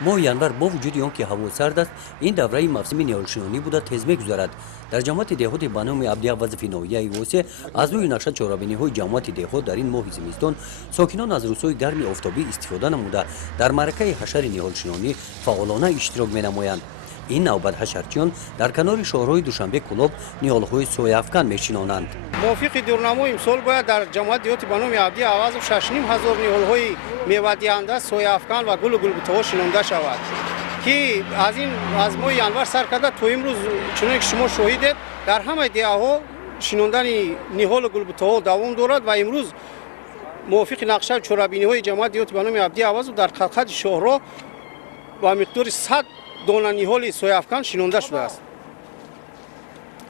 ماه январ با وجود آن که هوا سرد است این دوره موسم نیالشینانی بوده تیز می‌گذرد. در جماعت دهات به نام عبدیا وظیفه نویه واسه از روی نقشه چهاربینی‌های جماعت دهات در این ماه زمستان ساکنان از روزهای گرم آفتابی استفاده نموده در معرکه حشر نیالشینانی فعالانه اشتراک می‌نمایند. این نوبت حشرچیان در کنار شهرهای دوشنبه کلوب نیالهای سویافکن می‌چینانند. موافق دورنامه امسال باید در جماعت دیهاتی به نام عبدی عوض 6,500 نیالهای میوه دهنده سویافکن و گل و گلبوته‌ها شینانده شود که از ماه январ سر کرده تا امروز چنانکه که شما شاهدید در همه دیه‌ها شیناندن نیال و گلبوته‌ها دوام دارد و امروز موافق نقشه چهاربینی‌های جماعت دیهاتی به نام عبدی عوض در خلقت شهرها با مقدار 100 دانه نیال سویافکن شینانده شده است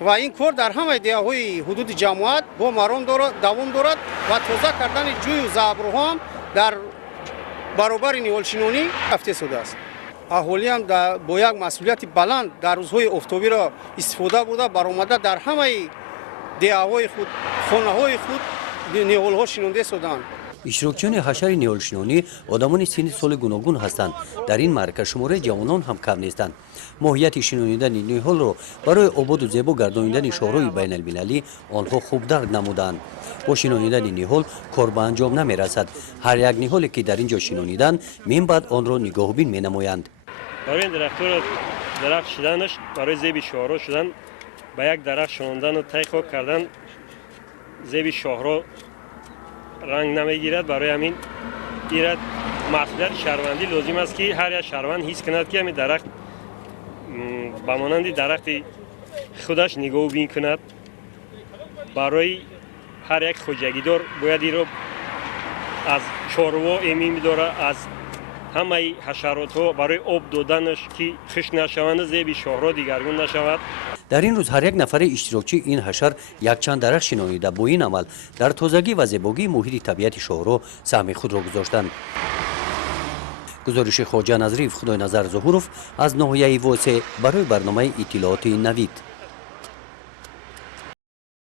و این کار در همه دیه‌های حدود جماعت با مرام دوام دارد و تازه کردن جوی و زعفران هم در برابر نیالشینانی رفته شده است. اهالی هم با یک مسئولیت بلند در روزهای آفتابی را استفاده بوده برآمده در همه دیه‌های خود خانه‌های خود نیال‌ها شینانده شدند. اشتراکچیان حشر نیالشینانی آدمان سن سال گوناگون هستند. در این معرکه شماره جوانان هم کم نیستند. ماهیت شینانیدن نیال را برای آباد و زیبا گردانیدن شهرهای بین المللی آنها خوب درک نمودند. با شینانیدن نیال کار به انجام نمی‌رسد. هر یک نیالی که در اینجا شینانیدن من بعد آن را نگاهبین می‌نمایند. برای این درخت شدنش برای زیب شهرها شدن به یک درخت شناندن و تحقیق کردن زیب شهرها رنگ نمیگیرد. برای همین ایراد مسئولیت شهروندی لازم است که هر یک شهروند حس کند که همین درخت به مانند درخت خودش نگاه بین کند. برای هر یک خوجگیدار باید این را از چاروا امین داره از همه حشرات ها برای آب دادنش که خشک نشوند زیب شهرها دیگرگون نشود. در این روز هر یک نفر اشتراکچی این حشر یک چند درخت شینانیده با این عمل در تازگی و زیبایی محیط طبیعت شهرها سهم خود را گذاشتند. گزارش خواجه نظریف خدای نظر ظهورов از ناحیه واسه برای برنامه اطلاعات نوید.